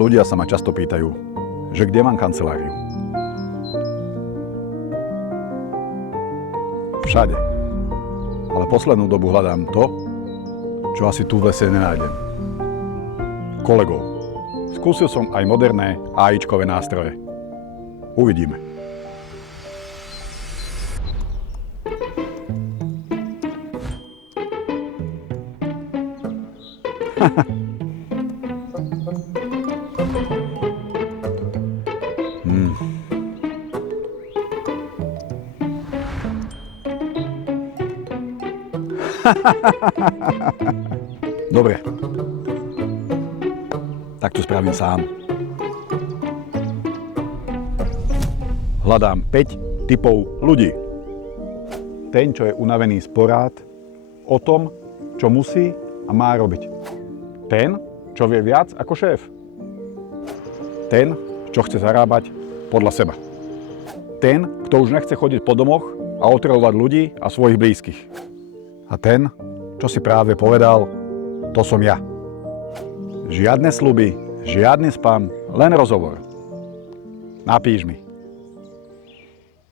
Ľudia sa ma často pýtajú, že kde mám kanceláriu. Všade. Ale poslednú dobu hľadám to, čo asi tu v lese nenájdem. Kolegov. Skúsil som aj moderné AIčkové nástroje. Uvidíme. Dobre. Tak to spravím sám. Hľadám 5 typov ľudí. Ten, čo je unavený z porád o tom, čo musí a má robiť. Ten, čo vie viac ako šéf. Ten, čo chce zarábať podľa seba. Ten, kto už nechce chodiť po domoch a otravovať ľudí a svojich blízkych. A ten, čo si práve povedal, to som ja. Žiadne sľuby, žiadny spam, len rozhovor. Napíš mi.